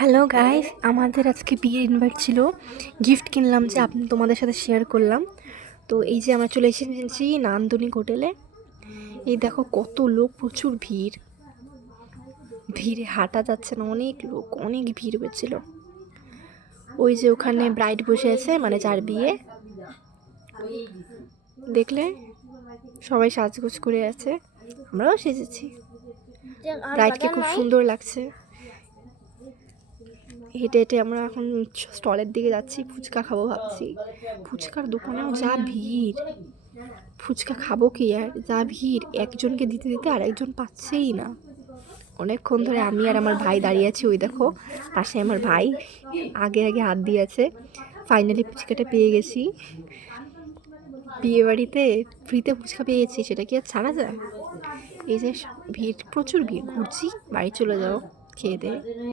Hello guys, আমাদের আজকে বিয়ের ইনভাইট ছিল। গিফট কিনলাম যে তোমাদের সাথে শেয়ার করলাম। তো এই যে আমরা চলে এসেছি নান্দনিক হোটেলে। এই দেখো কত লোক, প্রচুর ভিড়। ভিড়ে হাঁটা যাচ্ছে না, অনেক লোক, অনেক ভিড় হয়েছিল। ওই যে ওখানে ব্রাইড বসে আছে, মানে যার বিয়ে, দেখলে সবাই সাজগোজ করে আছে, আমরাও সেজেছি। ব্রাইডকে খুব সুন্দর লাগছে। হেঁটে হেঁটে আমরা এখন স্টলের দিকে যাচ্ছি, ফুচকা খাবো ভাবছি। ফুচকার দোকানেও যা ভিড়, ফুচকা খাবো কি আর, যা ভিড়, একজনকে দিতে দিতে আর একজন পাচ্ছেই না। অনেকক্ষণ ধরে আমি আর আমার ভাই দাঁড়িয়ে আছি। ওই দেখো পাশে আমার ভাই আগে আগে হাত দিয়ে আছে। ফাইনালি ফুচকাটা পেয়ে গেছি। বিয়ে বাড়িতে ফ্রিতে ফুচকা পেয়ে গেছি, সেটা কি আর ছাড়া যায়? এই যে ভিড়, প্রচুর ভিড়, ঘুরছি, বাড়ি চলে যাও খেয়ে দিয়ে।